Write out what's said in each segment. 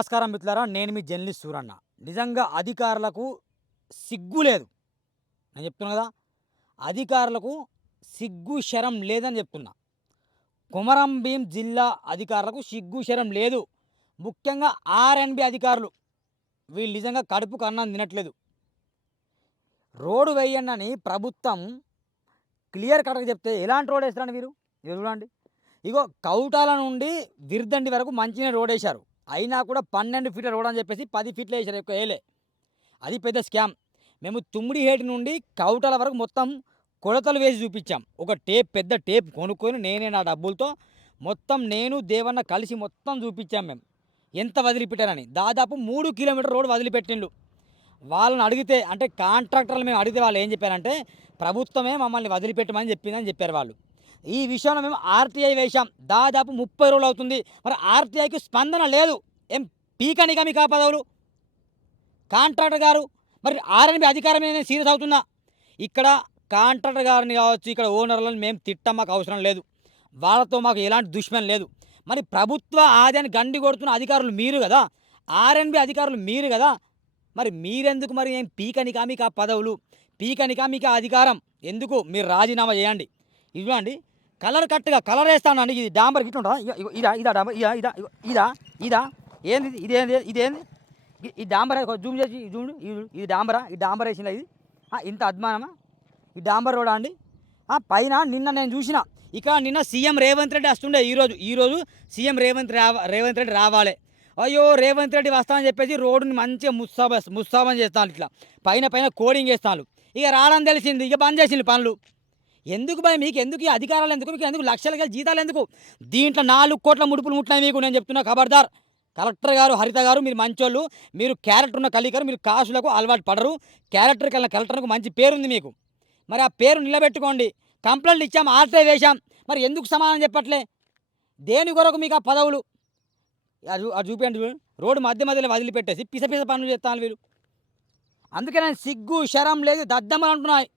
నమస్కారం మిత్రులారా, నేను మీ జర్నలిస్ట్ సూరన్న. నిజంగా అధికారులకు సిగ్గు లేదు. నేను చెప్తున్నా కదా! అధికారులకు సిగ్గు, శరం లేదని చెప్తున్నా. కొమరం భీం జిల్లా అధికారులకు సిగ్గు, శరం లేదు. ముఖ్యంగా ఆర్ఎండ్బి అధికారులు వీళ్ళు నిజంగా కడుపుకు అన్నం తినట్లేదు. రోడ్డు వేయండని ప్రభుత్వం క్లియర్ కట్‌గా చెప్తే ఎలాంటి రోడ్ ఏస్తారండి మీరు? ఇగో చూడండి. ఇగో కౌటాల నుండి విర్దండి వరకు మంచిగానే రోడేశారు. అయినా కూడా 12 ఫీట్ల రోడ్ అని చెప్పేసి 10 ఫీట్లే ఏశారు, ఎక్కువ ఏయలే. అది పెద్ద స్కామ్. మేము తుమ్మిడిహేటి నుండి కౌటాల వరకు మొత్తం కొలతలు వేసి చూపించాం. ఒక పెద్ద టేప్ కొనుక్కొని నేనే నా డబ్బులతో మొత్తం నేను, దేవన్న కలిసి మొత్తం చూపించాం మేము. ఎంత వదిలిపెట్టారని. దాదాపు 3 కిలోమీటర్ రోడ్ వదిలిపెట్టిండ్రు. వాళ్ళని అడిగితే అంటే కాంట్రాక్టర్లు మేము అడిగితే వాళ్ళు ఏం చెప్పారంటే, ప్రభుత్వమే మమ్మల్ని వదిలిపెట్టమని చెప్పిందని చెప్పారు వాళ్ళు. ఈ విషయంలో మేము ఆర్‌టీఐ వేశాం. దాదాపు 30 రోజులు అవుతుంది. మరి ఆర్‌టీఐకి స్పందన లేదు. ఏం పీకనికా మీకు ఆ పదవులు? కాంట్రాక్టర్ గారు మరి ఆర్‌ఎన్‌బి అధికారం మీద నేను సీరియస్ అవుతున్నా. ఇక్కడ కాంట్రాక్టర్ గారిని కావచ్చు, ఇక్కడ ఓనర్లను మేము తిట్టం, మాకు అవసరం లేదు. వాళ్ళతో మాకు ఎలాంటి దుష్మన్ లేదు. మరి ప్రభుత్వ ఆదాయాన్ని గండి కొడుతున్న అధికారులు మీరు కదా! ఆర్‌ఎన్‌బి అధికారులు మీరు కదా! మరి మీరెందుకు మరి ఏం పీకనికా మీకు ఆ పదవులు? పీకనికా మీకు ఆ అధికారం? ఎందుకు? మీరు రాజీనామా చేయండి. ఇదిగోండి కలర్ కరెక్ట్‌గా కలర్ ఏస్తానండి. ఇది డాంబర్ గిట్లుంటదా? ఇదా డాంబర్? ఇదా? ఏందిది? ఇదేంది? ఈ డాంబర్ జూమ్ చేసి చూడు. ఇది డాంబరా? ఈ డాంబర్ ఏసిండ్లా ఇది? ఇంత అద్మానమా? ఈ డాంబర్ రోడా అండి? పైన నిన్న నేను చూసిన. ఇక నిన్న సీఎం రేవంత్ రెడ్డి వస్తుండే ఈరోజు సీఎం రేవంత్ రెడ్డి రావాలే. అయ్యో! రేవంత్ రెడ్డి వస్తానని చెప్పేసి రోడ్డుని మంచిగా ముస్తాబం చేస్తాను ఇట్లా. పైన కోడింగ్ ఏస్తాన్లు. ఇక రాడని తెలిసింది. ఇక బంద్ చేసిండ్రు పనులు. ఎందుకు భయ్ మీకెందుకు ఈ అధికారాలు ఎందుకు? మీకెందుకు లక్షల జీతాలు ఎందుకు? దీంట్లో 4 కోట్ల ముడుపులు ముట్టినాయి మీకు, నేను చెప్తున్నా ఖబర్దార్. కలెక్టర్ గారు, హరిత గారు మీరు మంచోళ్ళు. మీరు క్యారెక్టర్ ఉన్న కలీకరు. మీరు కాసులకు అలవాటు పడరు. కలెక్టర్‌కు మంచి పేరుంది మీకు. మరి ఆ పేరు నిలబెట్టుకోండి. కంప్లైంట్లు ఇచ్చాం, ఆర్‌టీఐ వేశాం. మరి ఎందుకు సమాధానం చెప్పట్లే? దేని కొరకు మీకు ఆ పదవులు? అది చూపియండి చూడు. రోడ్డు మధ్యలో వదిలిపెట్టేసి పిస పనులు చేస్తాను వీళ్ళు. అందుకే నేను సిగ్గు, శరం లేదు, దద్దమ్మలు అంటున్నాయి.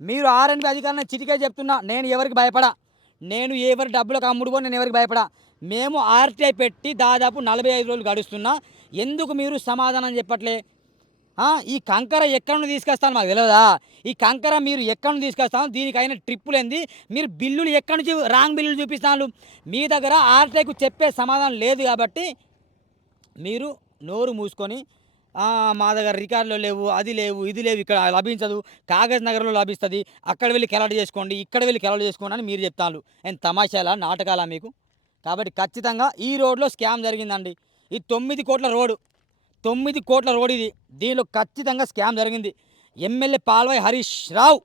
మీరు ఆర్‌ఎన్‌బి అధికారులను చిటికే చెప్తున్నా. నేను ఎవరికి భయపడా. నేను ఎవరి డబ్బులకు అమ్ముడుపోను, నేను ఎవరికి భయపడా. మేము ఆర్‌టీఐ పెట్టి దాదాపు 45 రోజులు గడుస్తున్నా. ఎందుకు మీరు సమాధానం చెప్పట్లే? ఈ కంకర ఎక్కడి నుండి తీసుకొస్తాను మాకు తెలియదా? ఈ కంకర మీరు ఎక్కడి నుండి తీసుకొస్తాను, దీనికైన ట్రిప్పులేంది, మీరు బిల్లులు ఎక్కడి నుంచి రాంగ్ బిల్లులు చూపిస్తాను. మీ దగ్గర ఆర్‌టీఐకు చెప్పే సమాధానం లేదు కాబట్టి మీరు నోరు మూసుకొని మా దగ్గర రికార్డులు లేవు, అది లేవు, ఇది లేవు, ఇక్కడ లభించదు, కాగజ్ నగర్‌లో లభిస్తుంది, అక్కడ వెళ్ళి కలెక్ట్ చేసుకోండి, ఇక్కడ వెళ్ళి కలెక్ట్ చేసుకోండి అని మీరు చెప్తాను. ఏం తమాషాలా, నాటకాలా మీకు? కాబట్టి ఖచ్చితంగా ఈ రోడ్లో స్కామ్ జరిగిందండి. ఇది 9 కోట్ల రోడ్డు. 9 కోట్ల రోడ్ ఇది. దీనిలో ఖచ్చితంగా స్కామ్ జరిగింది. ఎమ్మెల్యే పాల్వాయి హరీష్ రావు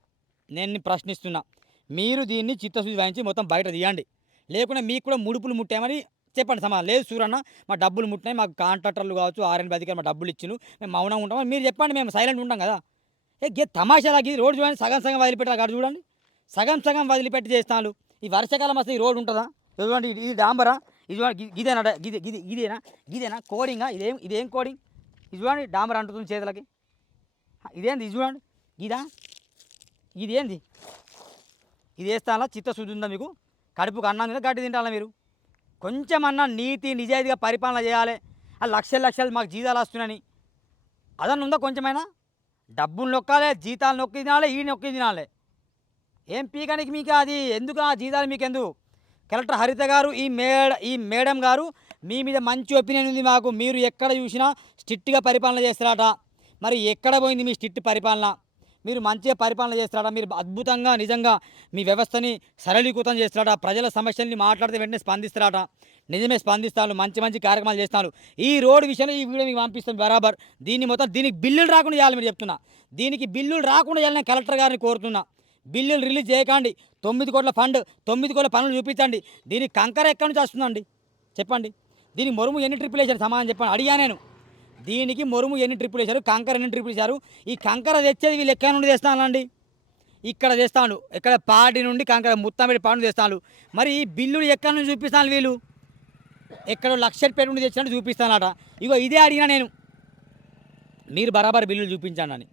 నేను ప్రశ్నిస్తున్నా. మీరు దీన్ని చిత్తశుద్ధి వహించి మొత్తం బయట తీయండి. లేకుంటే మీకు కూడా ముడుపులు ముట్టామని చెప్పండి సమాధానం. లేదు సూరన్న, మా డబ్బులు ముట్టినాయి, మాకు కాంట్రాక్టర్లు కావచ్చు, ఆర్‌ఎన్‌బి అధికారులు మా డబ్బులు ఇచ్చిను, మేము మౌనంగా ఉంటామని మీరు చెప్పండి. మేము సైలెంట్ ఉంటాం కదా! తమాషాలా ఇది? రోడ్డు చూడండి, సగం వదిలిపెట్టారు. అక్కడ చూడండి, సగం వదిలిపెట్టి చేస్తాను. ఈ వర్షాకాలం వస్తే ఈ రోడ్డు ఉంటుందా? చూడండి, ఇది డాంబరా? ఇది చూడండి, ఇదేనా కోడింగా? ఇదేం కోడింగ్? ఇది చూడండి, డాంబర్ అంటుతుంది చేతులకి. ఇదేంది? ఇది చూడండి, ఇదేంది? ఇది వేస్తానా? చిత్తశుద్ధి ఉందా మీకు? కడుపుకు అన్నం మీద గడ్డి తింటారా మీరు? కొంచెమన్నా నీతి నిజాయితీగా పరిపాలన చేయాలి. లక్షలు మాకు జీతాలు వస్తున్నాయని అదన్నా ఉందా కొంచెమైనా? డబ్బులు నొక్కాలి, జీతాలు నొక్కి తినాలి, నొక్కి తినాలి. ఏం పీకానికి మీకు అది ఎందుకు? ఆ జీతాలు మీకెందుకు? కలెక్టర్ హరిత గారు, ఈ మేడం గారు మీ మీద మంచి ఒపీనియన్ ఉంది మాకు. మీరు ఎక్కడ చూసినా స్ట్రిక్ట్గా పరిపాలన చేస్తారట. మరి ఎక్కడ పోయింది మీ స్ట్రిక్ట్ పరిపాలన? మీరు మంచిగా పరిపాలన చేస్తారట. మీరు అద్భుతంగా నిజంగా మీ వ్యవస్థని సరళీకృతం చేస్తారట. ప్రజల సమస్యల్ని మాట్లాడితే వెంటనే స్పందిస్తారట. నిజమే స్పందిస్తాను, మంచి కార్యక్రమాలు చేస్తాను. ఈ రోడ్డు విషయంలో ఈ వీడియో మీకు పంపిస్తాను బరాబర్. దీనికి బిల్లులు రాకుండా చేయాలి మీరు చెప్తున్నా. దీనికి బిల్లులు రాకుండా చేయాలని కలెక్టర్ గారిని కోరుతున్నా. బిల్లులు రిలీజ్ చేయకండి. 9 కోట్ల ఫండ్, 9 కోట్ల పనులు చూపించండి. దీనికి కంకర ఎక్కడి నుంచి వస్తుందండి చెప్పండి. దీనికి మొరుము ఎన్ని ట్రిప్పులు వేశారు సమాధానం చెప్పండి. అడిగా నేను. దీనికి మొరుము ఎన్ని ట్రిప్పులు వేశారు, కంకర ఎన్ని ట్రిప్పులు వేశారు? ఈ కంకర తెచ్చేది వీళ్ళు ఎక్కడి నుండి తెస్తానండి? ఇక్కడ తెస్తాను. ఎక్కడ పాటి నుండి కంకర ముత్తంపేట పాటు తెస్తాను. మరి ఈ బిల్లులు ఎక్కడి నుంచి చూపిస్తాను వీళ్ళు? ఎక్కడో లక్షపేట నుండి తెచ్చినట్టు చూపిస్తానట. ఇగో ఇదే అడిగినా నేను, మీరు బరాబర్ బిల్లులు చూపించండి అని.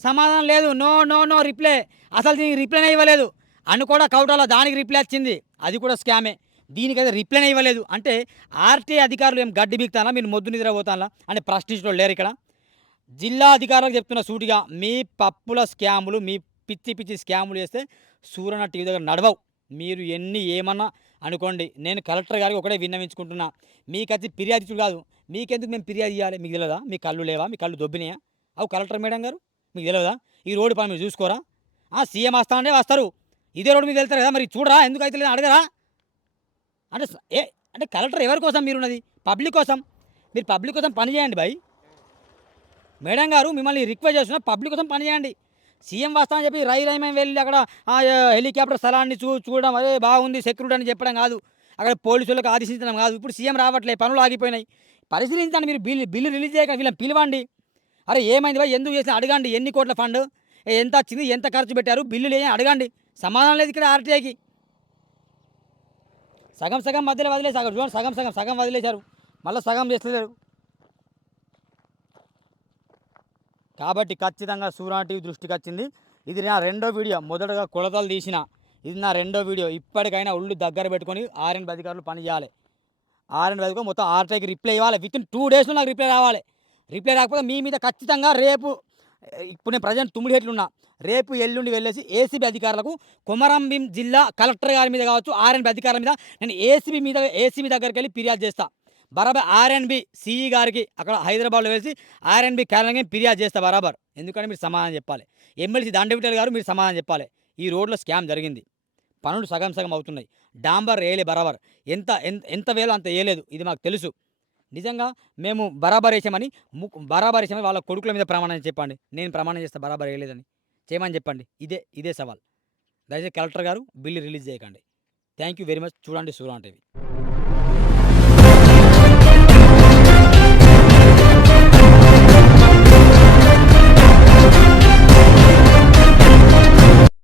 సమాధానం లేదు. No reply. అసలు దీనికి రిప్లైనే ఇవ్వలేదు. అని కూడా కౌటాలో దానికి రిప్లై వచ్చింది. అది కూడా స్కామే. దీనికైతే రిప్లైనే ఇవ్వలేదు. అంటే ఆర్‌టీఐ అధికారులు ఏం గడ్డి బీకుతానా? మీరు మొద్దు నిద్ర పోతాన్లా? అంటే ప్రశ్నించేటోళ్ళు లేరు ఇక్కడ. జిల్లా అధికారులకు చెప్తున్నా సూటిగా, మీ పప్పుల స్కాములు, మీ పిచ్చి పిచ్చి స్కాములు చేస్తే సూరన్న టీవీ దగ్గర నడవవు. మీరు ఎన్ని ఏమన్నా అనుకోండి. నేను కలెక్టర్ గారికి ఒకటే విన్నవించుకుంటున్నా. మీకచ్చి ఫిర్యాదు ఇచ్చుడు కాదు. మీకెందుకు మేము ఫిర్యాదు ఇయ్యాలి? మీకు తెలవదా? మీ కళ్ళు లేవా? మీ కళ్ళు దొబ్బినాయా? అవు కలెక్టర్ మేడం గారు మీకు తెలవదా? ఈ రోడ్డు పని మీరు చూసుకోరా? సీఎం వస్తా అంటే వస్తారు. ఇదే రోడ్డు మీద వెళ్తారు కదా! మరి చూడరా? ఎందుకు అయితలేదని అడగరా? అంటే అంటే కలెక్టర్ ఎవరి కోసం మీరున్నది? పబ్లిక్ కోసం. మీరు పబ్లిక్ కోసం పని చేయండి భాయ్. మేడం గారు మిమ్మల్ని రిక్వెస్ట్ చేస్తున్నా, పబ్లిక్ కోసం పని చేయండి. సీఎం వస్తా అని చెప్పి రైమని వెళ్ళి అక్కడ హెలికాప్టర్ స్థలాన్ని చూడడం అదే బాగుంది సెక్యూరిటీ అని చెప్పడం కాదు. అక్కడ పోలీసులకు ఆదేశించడం కాదు. ఇప్పుడు సీఎం రావట్లే, పనులు ఆగిపోయినాయి. పరిశీలించండి. మీరు బిల్లు రిలీజ్ చేయకండి, వీళ్ళని పిలవండి. అరే ఏమైంది భాయ్, ఎందుకు చేసినా అడగండి. ఎన్ని కోట్ల ఫండ్, ఎంత వచ్చింది, ఎంత ఖర్చు పెట్టారు, బిల్లులు ఏం అడగండి. సమాధానం లేదు ఇక్కడ ఆర్టీఐకి. సగం సగం మధ్యలో వదిలేసారు చూడండి, సగం సగం సగం వదిలేశారు, మళ్ళీ సగం చేస్తలేరు. కాబట్టి ఖచ్చితంగా సూరా టీవీ దృష్టికి వచ్చింది. ఇది నా రెండో వీడియో. మొదటగా కొలతలు తీసిన, ఇది నా రెండో వీడియో. ఇప్పటికైనా ఒళ్ళు దగ్గర పెట్టుకొని ఆర్ఎండ్ అధికారులు పని చేయాలి. ఆర్ఎండ్ అధికారులు మొత్తం ఆర్టీఐకి రిప్లై ఇవ్వాలి. వితిన్ 2 డేస్లో నాకు రిప్లై రావాలి. రిప్లై రాకపోతే మీ మీద ఖచ్చితంగా రేపు, ఇప్పుడు నేను ప్రజెంట్ తుమ్మిడిహేట్లు ఉన్నా, రేపు ఎల్లుండి వెళ్ళేసి ఏసీబీ అధికారులకు, కొమరంభీం జిల్లా కలెక్టర్ గారి మీద కావచ్చు, ఆర్ఎన్బి అధికారుల మీద నేను ఏసీబీ దగ్గరికి వెళ్ళి ఫిర్యాదు చేస్తా. బరాబర్ ఆర్ఎన్బి సిఈ గారికి అక్కడ హైదరాబాద్లో వేసి ఆర్ఎన్బి కార్యాలయం ఫిర్యాదు చేస్తా బరాబర్. ఎందుకంటే మీరు సమాధానం చెప్పాలి. ఎమ్మెల్సీ దండవిటల్ గారు మీరు సమాధానం చెప్పాలి. ఈ రోడ్లో స్కామ్ జరిగింది, పనులు సగం సగం అవుతున్నాయి, డాంబర్ వేయలే బరాబర్, ఎంత ఎంత వేలో అంత వేయలేదు, ఇది మాకు తెలుసు. నిజంగా మేము బరాబర్ వేసామని బరాబర్ వేసామని వాళ్ళ కొడుకుల మీద ప్రమాణం చెప్పండి. నేను ప్రమాణం చేస్తా బరాబర్ వేయలేదని చేయమని చెప్పండి. ఇదే సవాల్. దయచేసి కలెక్టర్ గారు బిల్లు రిలీజ్ చేయకండి. Thank you very much. చూడండి సూరా టీవీ.